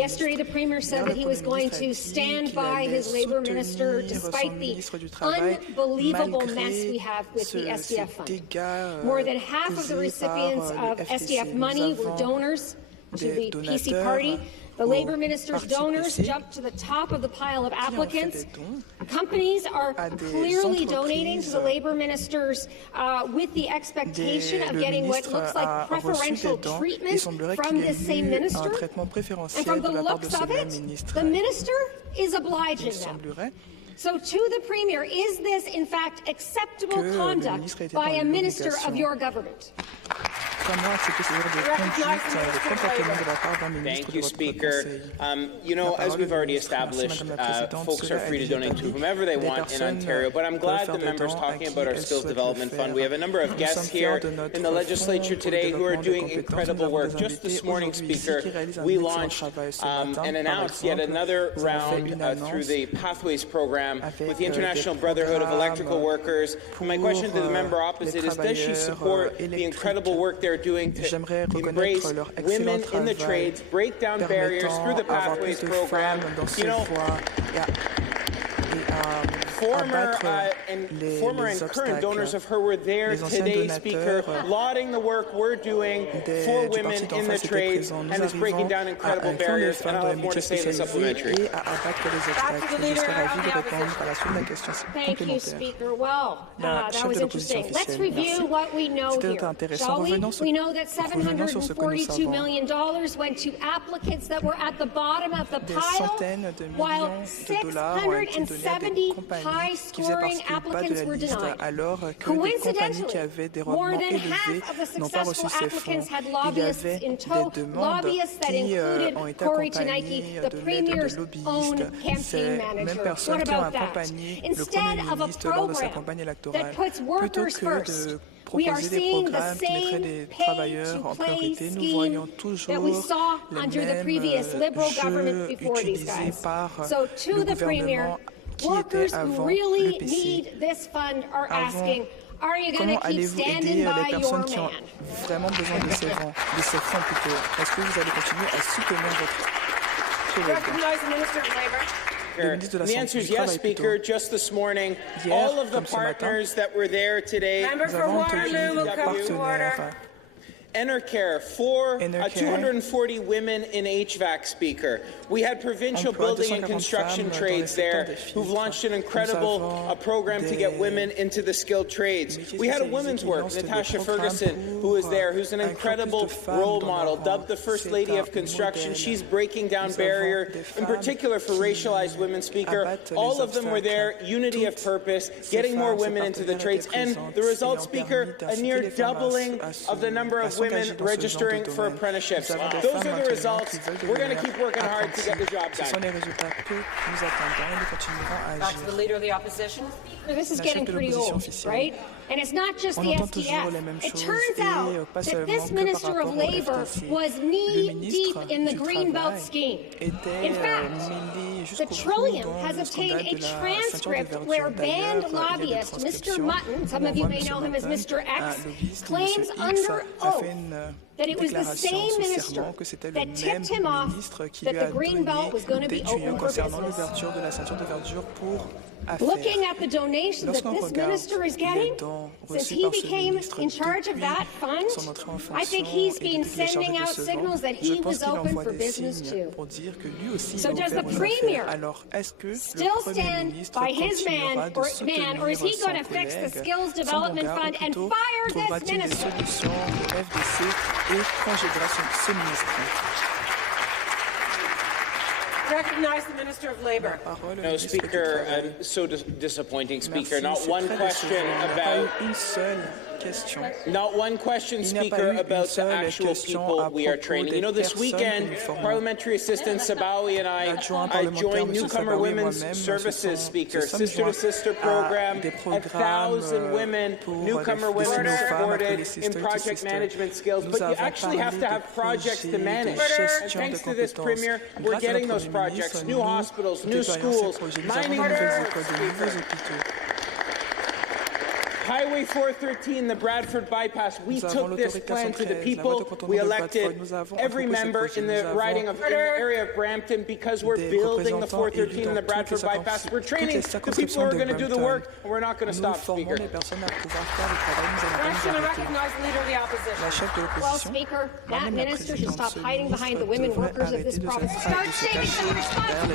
Yesterday, the Premier said that he was going to stand by his Labour Minister despite the unbelievable mess we have with the SDF fund. More than half of the recipients of SDF money were donors to the PC party. The Labour Minister's donors jumped to the top of the pile of applicants. Companies are clearly donating to the Labour Ministers with the expectation of getting what looks like preferential treatment from this same minister. And from the looks of it, the minister is obliging them. So to the Premier, is this in fact acceptable conduct by a minister of your government? Thank you, Speaker. You know, as we've already established, folks are free to donate to whomever they want in Ontario, but I'm glad the member's talking about our Skills Development Fund. We have a number of guests here in the legislature today who are doing incredible work. Just this morning, Speaker, we launched and announced yet another round through the Pathways program with the International Brotherhood of Electrical Workers. And my question to the member opposite is, does she support the incredible work they're doing to embrace women in the trades, break down barriers through the Pathways program? You know, former and current donors of her were there today, Speaker, lauding the work we're doing for women in the trades, and is breaking down incredible barriers, and I'll have more to say in the supplementary. Thank you, Speaker. Well, that was interesting. Let's review what we know here, shall we? We know that $742 million went to applicants that were at the bottom of the pile, while 670 high-scoring applicants were denied. Coincidentally, more than half of the successful applicants had lobbyists in tow, lobbyists that included Corey Tenaike, the Premier's own campaign manager. What about that? Instead of a program that puts workers first, we are seeing the same pay-to-play scheme that we saw under the previous Liberal government before these guys. So to the Premier, workers who really need this fund are asking, are you going to keep standing by your man? Recognize the Minister of Labour. The answer is yes, Speaker. Just this morning, all of the partners that were there today. Member for Waterloo will come to order. Enercare for 240 women in HVAC, Speaker. We had provincial building and construction trades there who've launched an incredible program to get women into the skilled trades. We had a women's work, Natasha Ferguson, who was there, who's an incredible role model, dubbed the First Lady of Construction. She's breaking down barrier, in particular for racialized women, Speaker. All of them were there, unity of purpose, getting more women into the trades. And the result, Speaker, a near doubling of the number of women registering for apprenticeships. Those are the results. We're going to keep working hard to get the job done. Back to the Leader of the Opposition. This is getting pretty old, right? And it's not just the SDF. It turns out that this Minister of Labour was knee-deep in the Greenbelt scheme. In fact, the Trillium has obtained a transcript where banned lobbyist Mr. Mutton, some of you may know him as Mr. X, claims under oath that it was the same minister that tipped him off that the Greenbelt was going to be open for business. Looking at the donations that this minister is getting, since he became in charge of that fund, I think he's been sending out signals that he was open for business too. So does the Premier still stand by his man, or is he going to fix the Skills Development Fund and fire this minister? Recognize the Minister of Labour. No, Speaker, so disappointing, Speaker. Not one question about... Not one question, Speaker, about the actual people we are training. You know, this weekend, Parliamentary Assistant Sabawi and I joined Newcomer Women's Services, Speaker, sister-to-sister program, 1,000 women, newcomer women supported in project management skills. But you actually have to have projects to manage. And thanks to this Premier, we're getting those projects, new hospitals, new schools, mining roads, Highway 413, the Bradford bypass, we took this plan to the people. We elected every member in the riding of in the area of Brampton because we're building the 413 and the Bradford bypass. We're training the people who are going to do the work, and we're not going to stop, Speaker. Question to recognize the Leader of the Opposition. Well, Speaker, that minister should stop hiding behind the women workers of this province. Start taking some responsibility.